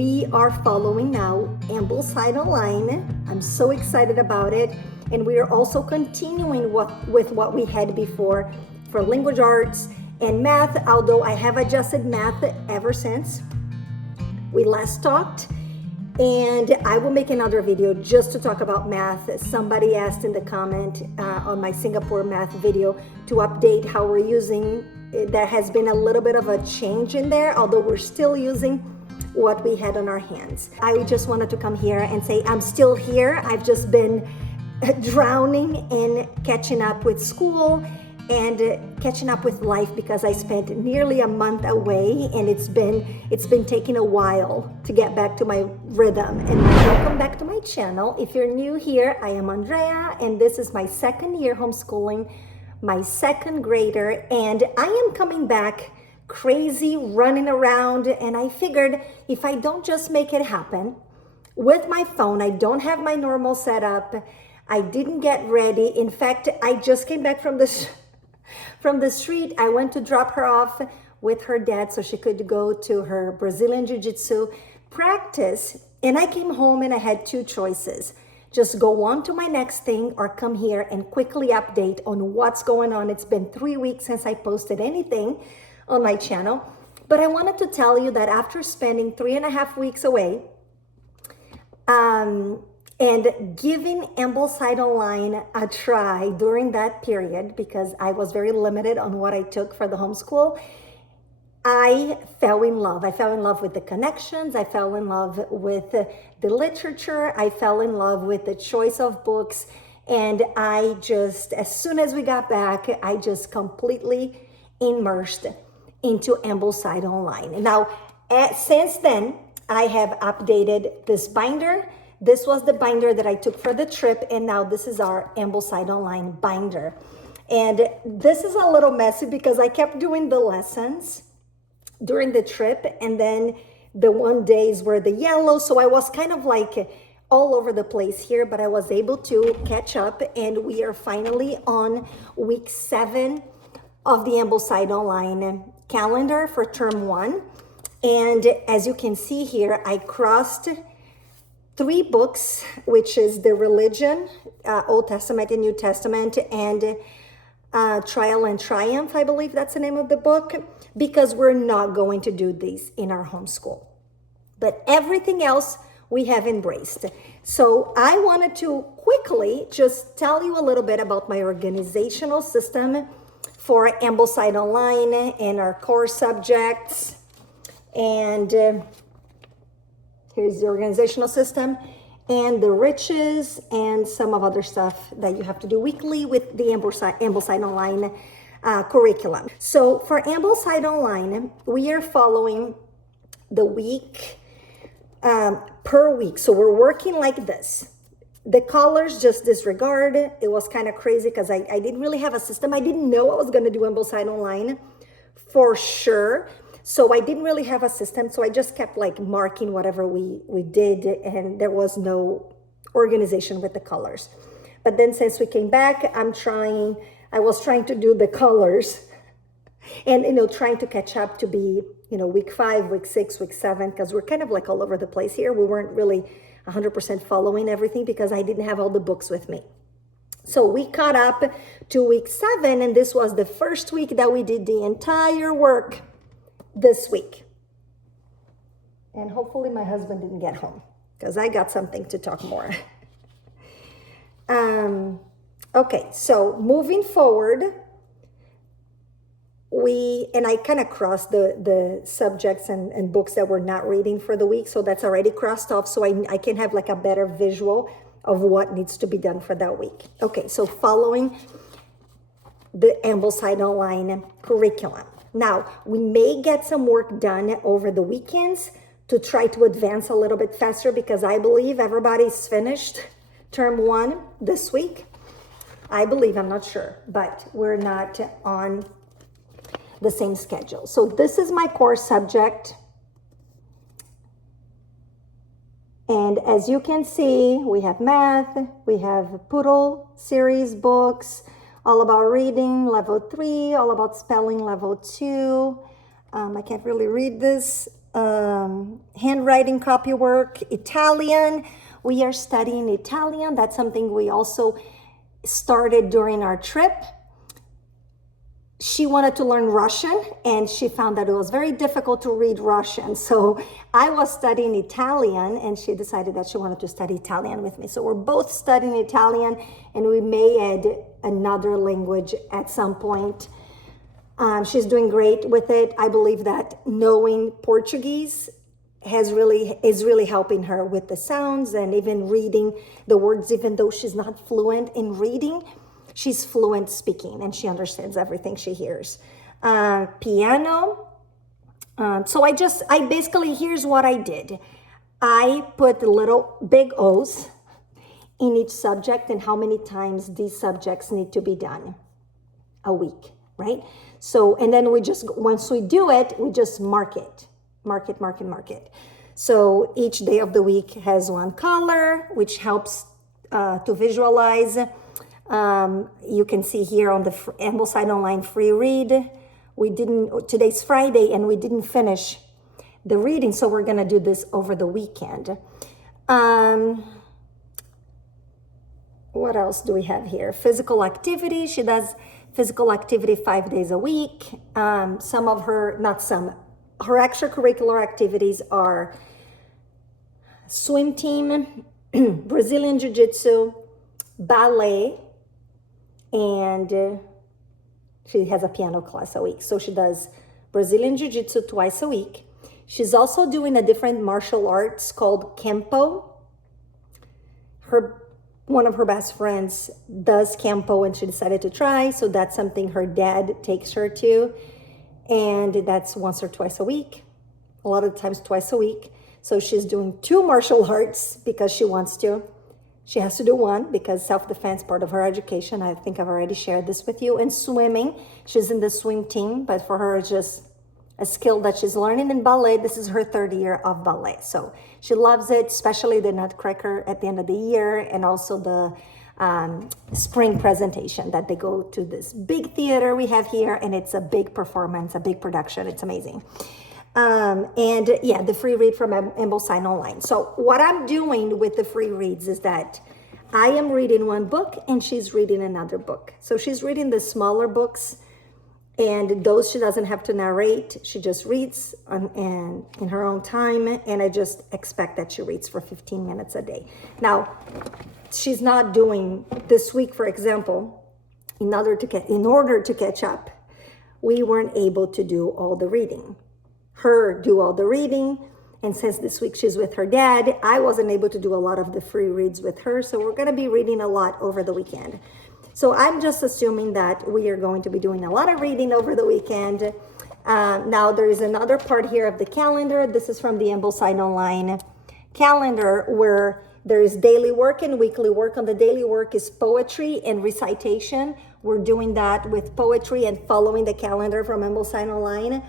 We are following now Ambleside Online. I'm so excited about it. And we are also continuing with what we had before for language arts and math, although I have adjusted math ever since we last talked. And I will make another video just to talk about math. Somebody asked in the comment on my Singapore math video to update how we're using. There has been a little bit of a change in there, although we're still using what we had on our hands. I just wanted to come here and say I'm still here. I've just been drowning in catching up with school and catching up with life because I spent nearly a month away, and it's been taking a while to get back to my rhythm. And welcome back to my channel. If you're new here, I am Andrea, and this is my second year homeschooling my second grader, and I am coming back crazy, running around, and I figured if I don't just make it happen with my phone, I don't have my normal setup, I didn't get ready. In fact, I just came back from the street. I went to drop her off with her dad so she could go to her Brazilian Jiu-Jitsu practice, and I came home and I had two choices. Just go on to my next thing or come here and quickly update on what's going on. It's been 3 weeks since I posted anything on my channel, but I wanted to tell you that after spending 3.5 weeks away and giving Ambleside Online a try during that period, because I was very limited on what I took for the homeschool, I fell in love. I fell in love with the connections. I fell in love with the literature. I fell in love with the choice of books. And I just, as soon as we got back, I just completely immersed into Ambleside Online. Now, since then, I have updated this binder. This was the binder that I took for the trip, and now this is our Ambleside Online binder. And this is a little messy because I kept doing the lessons during the trip, and then the one days were the yellow, so I was kind of like all over the place here, but I was able to catch up, and we are finally on week 7 of the Ambleside Online calendar for term 1. And as you can see here, I crossed 3 books, which is the religion, Old Testament and New Testament, and Trial and Triumph, I believe that's the name of the book, because we're not going to do these in our homeschool. But everything else we have embraced. So I wanted to quickly just tell you a little bit about my organizational system for Ambleside Online and our core subjects. And here's the organizational system and the riches and some of other stuff that you have to do weekly with the Ambleside Online curriculum. So for Ambleside Online, we are following the week per week. So we're working like this. The colors, just disregard. It was kind of crazy because I didn't really have a system. I didn't know I was going to do Ambleside Online for sure. So I didn't really have a system. So I just kept like marking whatever we did, and there was no organization with the colors. But then since we came back, I was trying to do the colors and, trying to catch up to be, week 5, week 6, week 7, because we're kind of like all over the place here. We weren't really 100% following everything because I didn't have all the books with me. So we caught up to week 7, and this was the first week that we did the entire work this week. And hopefully my husband didn't get home because I got something to talk more. Okay, so moving forward, I kind of crossed the subjects and books that we're not reading for the week. So that's already crossed off. So I can have like a better visual of what needs to be done for that week. Okay, so following the Ambleside Online curriculum. Now, we may get some work done over the weekends to try to advance a little bit faster because I believe everybody's finished term 1 this week. I believe, I'm not sure, but we're not on the same schedule. So this is my core subject. And as you can see, we have math, we have Poodle series books, all about reading, level 3, all about spelling, level 2. I can't really read this handwriting, copywork, Italian. We are studying Italian. That's something we also started during our trip. She wanted to learn Russian, and she found that it was very difficult to read Russian. So I was studying Italian, and she decided that she wanted to study Italian with me. So we're both studying Italian, and we may add another language at some point. She's doing great with it. I believe that knowing Portuguese is really helping her with the sounds and even reading the words, even though she's not fluent in reading. She's fluent speaking, and she understands everything she hears. Piano. So I basically, here's what I did. I put the little big O's in each subject and how many times these subjects need to be done a week, right? So, and then once we do it, we just mark it. So each day of the week has one color, which helps to visualize. You can see here on the Ambleside Online free read, today's Friday, and we didn't finish the reading, so we're gonna do this over the weekend. What else do we have here? Physical activity. She does physical activity 5 days a week. Her extracurricular activities are swim team, Brazilian Jiu-Jitsu, ballet, and she has a piano class a week. So she does Brazilian Jiu-Jitsu twice a week. She's also doing a different martial arts called Kempo. One of her best friends does Kempo, and she decided to try. So that's something her dad takes her to. And that's once or twice a week. A lot of times twice a week. So she's doing 2 martial arts because she wants to. She has to do one because self-defense, part of her education. I think I've already shared this with you. And swimming, she's in the swim team, but for her it's just a skill that she's learning. In ballet, this is her 3rd year of ballet. So she loves it, especially the Nutcracker at the end of the year, and also the spring presentation that they go to this big theater we have here, and it's a big performance, a big production. It's amazing. And yeah, the free read from Ambleside Online. So what I'm doing with the free reads is that I am reading one book and she's reading another book. So she's reading the smaller books, and those she doesn't have to narrate. She just reads and in her own time, and I just expect that she reads for 15 minutes a day. Now, she's not doing this week, for example, in order to catch up, we weren't able to do all the reading. Do all the reading, and since this week she's with her dad, I wasn't able to do a lot of the free reads with her, so we're going to be reading a lot over the weekend. So I'm just assuming that we are going to be doing a lot of reading over the weekend. Now there is another part here of the calendar. This is from the Ambleside Online calendar, where there is daily work and weekly work. On the daily work is poetry and recitation. We're doing that with poetry and following the calendar from Ambleside Online.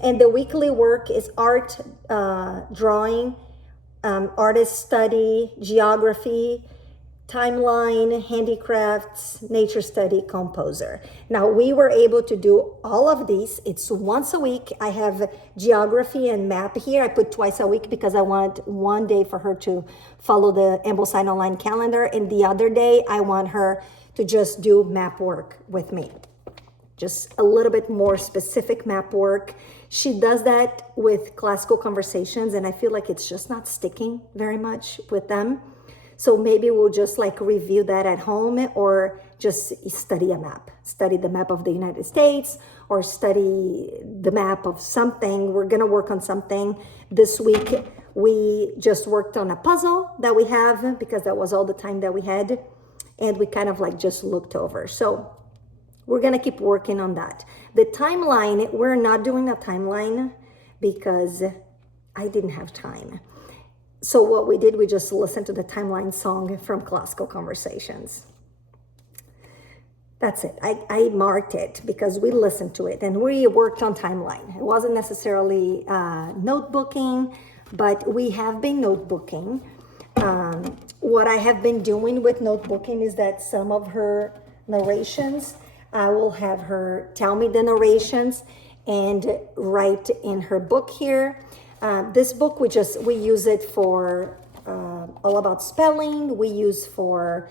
And the weekly work is art, drawing, artist study, geography, timeline, handicrafts, nature study, composer. Now, we were able to do all of these. It's once a week. I have geography and map here. I put twice a week because I want one day for her to follow the Ambleside Online calendar, and the other day I want her to just do map work with me. Just a little bit more specific map work. She does that with classical conversations, and I feel like it's just not sticking very much with them. So maybe we'll just like review that at home, or just study a map. Study the map of the United States, or study the map of something. We're gonna work on something. This week, we just worked on a puzzle that we have because that was all the time that we had. And we kind of like just looked over. So we're gonna keep working on that. The timeline, we're not doing a timeline because I didn't have time. So what we did, we just listened to the timeline song from Classical Conversations. That's it. I marked it because we listened to it and we worked on timeline. It wasn't necessarily notebooking, but we have been notebooking. What I have been doing with notebooking is that some of her narrations, I will have her tell me the narrations and write in her book here. This book, we use it for all about spelling. We use for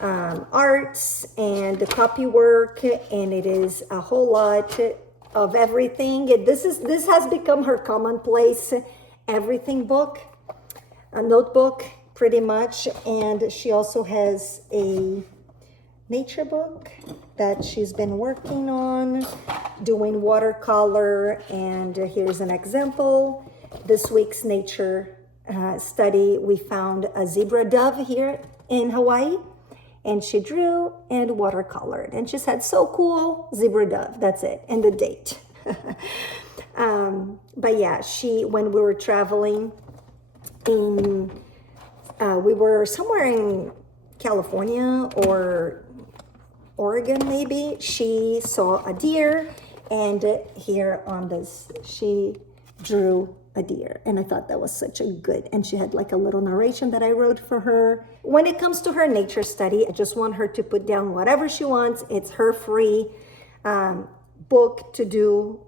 arts and the copy work, and it is a whole lot of everything. This has become her commonplace everything book, a notebook pretty much. And she also has a nature book that she's been working on, doing watercolor. And here's an example. This week's nature study, we found a zebra dove here in Hawaii, and she drew and watercolored, and she said, "So cool, zebra dove." That's it, and the date. But yeah, when we were traveling we were somewhere in California or Oregon maybe, she saw a deer, and here on this, she drew a deer, and I thought that was such a good, and she had like a little narration that I wrote for her. When it comes to her nature study, I just want her to put down whatever she wants. It's her free book to do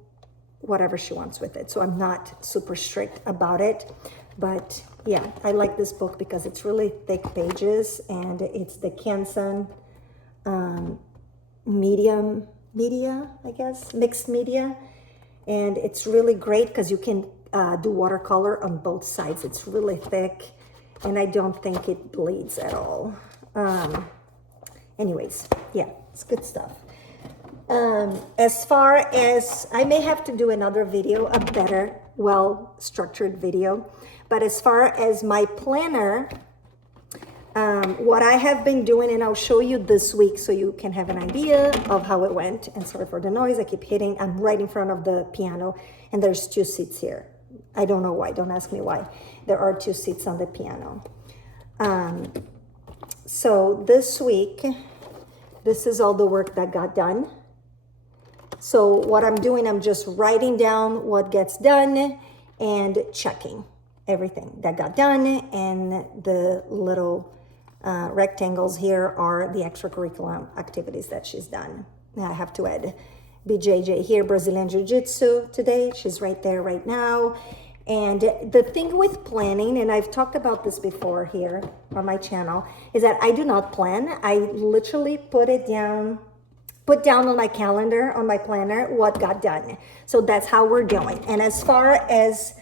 whatever she wants with it, so I'm not super strict about it. But yeah, I like this book because it's really thick pages, and it's the Canson media, I guess, mixed media, and it's really great because you can do watercolor on both sides. It's really thick, and I don't think it bleeds at all. Anyways, yeah, it's good stuff. As far as, I may have to do another video, a better, well-structured video, but as far as my planner, what I have been doing, and I'll show you this week so you can have an idea of how it went. And sorry for the noise, I keep hitting, I'm right in front of the piano, and there's 2 seats here. I don't know why, don't ask me why. There are 2 seats on the piano. So this week, this is all the work that got done. So what I'm doing, I'm just writing down what gets done and checking everything that got done, and the little rectangles here are the extracurricular activities that she's done. Now I have to add BJJ here, Brazilian Jiu-Jitsu today. She's right there right now. And the thing with planning, and I've talked about this before here on my channel, is that I do not plan. I literally put down on my calendar, on my planner, what got done. So that's how we're doing. And as far as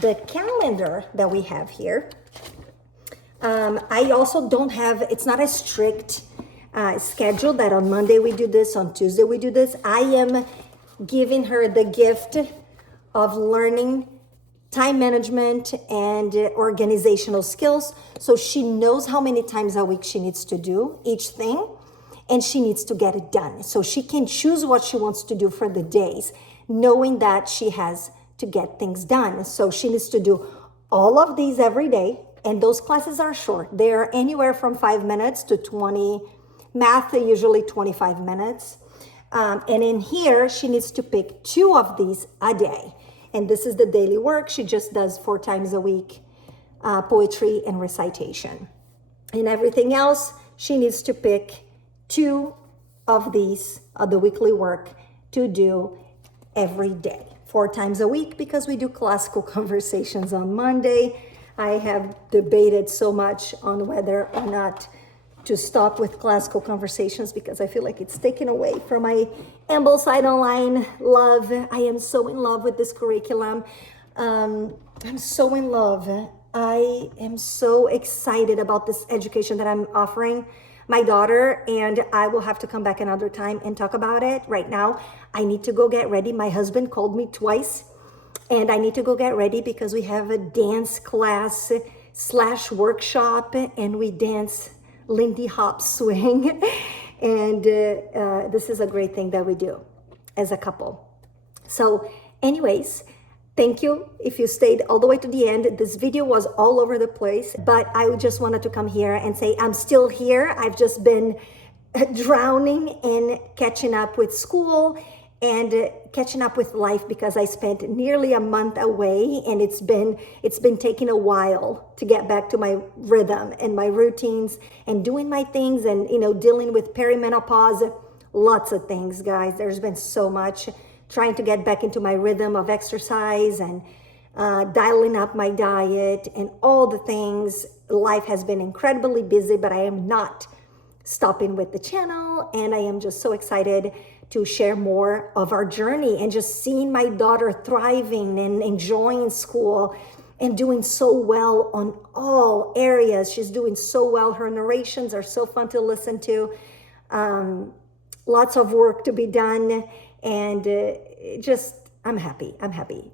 the calendar that we have here, I also don't have, it's not a strict schedule that on Monday we do this, on Tuesday we do this. I am giving her the gift of learning time management and organizational skills, so she knows how many times a week she needs to do each thing, and she needs to get it done. So she can choose what she wants to do for the days, knowing that she has to get things done. So she needs to do all of these every day, and those classes are short. They're anywhere from 5 minutes to 20, math usually 25 minutes. And in here, she needs to pick 2 of these a day. And this is the daily work. She just does 4 times a week, poetry and recitation. And everything else, she needs to pick 2 of these, the weekly work, to do every day, 4 times a week, because we do classical conversations on Monday. I have debated so much on whether or not to stop with classical conversations, because I feel like it's taken away from my Ambleside Online love. I am so in love with this curriculum. I'm so in love. I am so excited about this education that I'm offering my daughter, and I will have to come back another time and talk about it. Right now, I need to go get ready. My husband called me twice, and I need to go get ready because we have a dance class / workshop, and we dance Lindy Hop swing. And this is a great thing that we do as a couple. So anyways, thank you if you stayed all the way to the end. This video was all over the place, but I just wanted to come here and say I'm still here. I've just been drowning in catching up with school and catching up with life, because I spent nearly a month away, and it's been taking a while to get back to my rhythm and my routines and doing my things, and dealing with perimenopause, lots of things, guys. There's been so much trying to get back into my rhythm of exercise and dialing up my diet and all the things. Life has been incredibly busy, but I am not stopping with the channel, and I am just so excited to share more of our journey and just seeing my daughter thriving and enjoying school and doing so well on all areas. She's doing so well. Her narrations are so fun to listen to. Lots of work to be done, and I'm happy.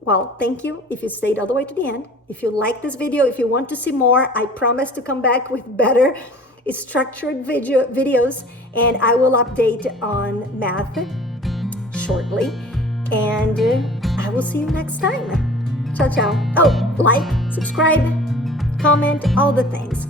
Well, thank you if you stayed all the way to the end. If you like this video, if you want to see more, I promise to come back with better structured videos, and I will update on math shortly, and I will see you next time. Ciao, ciao. Oh, like, subscribe, comment, all the things.